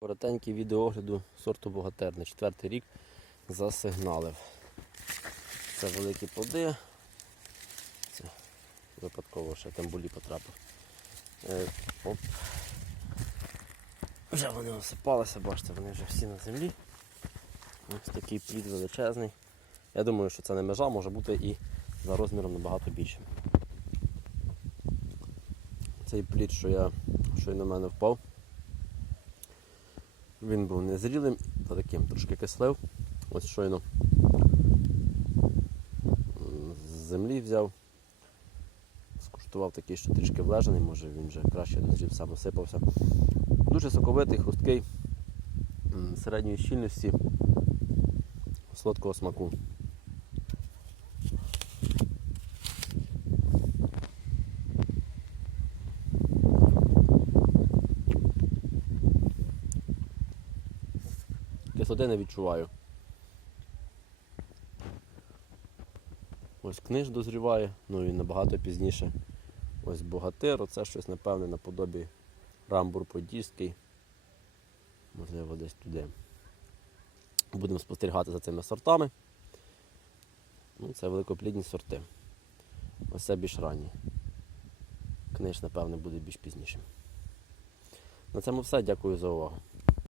Коротенький відеоогляду сорту Богатер на четвертий рік засигналив. Це великі плоди. Це випадково ще тамбулі потрапив. Е, оп. Вже вони осипалися, бачите, вони вже всі на землі. Ось такий плід величезний. Я думаю, що це не межа, може бути і за розміром набагато більшим. Цей плід, що я щойно на мене впав, він був незрілим та таким трошки кислив. Ось щойно з землі взяв. Скуштував такий, що трішки влежений, може він вже краще дозрів, сам осипався. Дуже соковитий, хрусткий, середньої щільності, солодкого смаку. Кислоти не відчуваю. Ось книж дозріває, ну і набагато пізніше. Ось богатир, оце щось напевне наподобі рамбур подільський. Можливо, десь туди. Будемо спостерігати за цими сортами. Ну, Це великоплідні сорти. Ось це більш ранні. Книж, напевне, буде більш пізнішим. На цьому все. Дякую за увагу.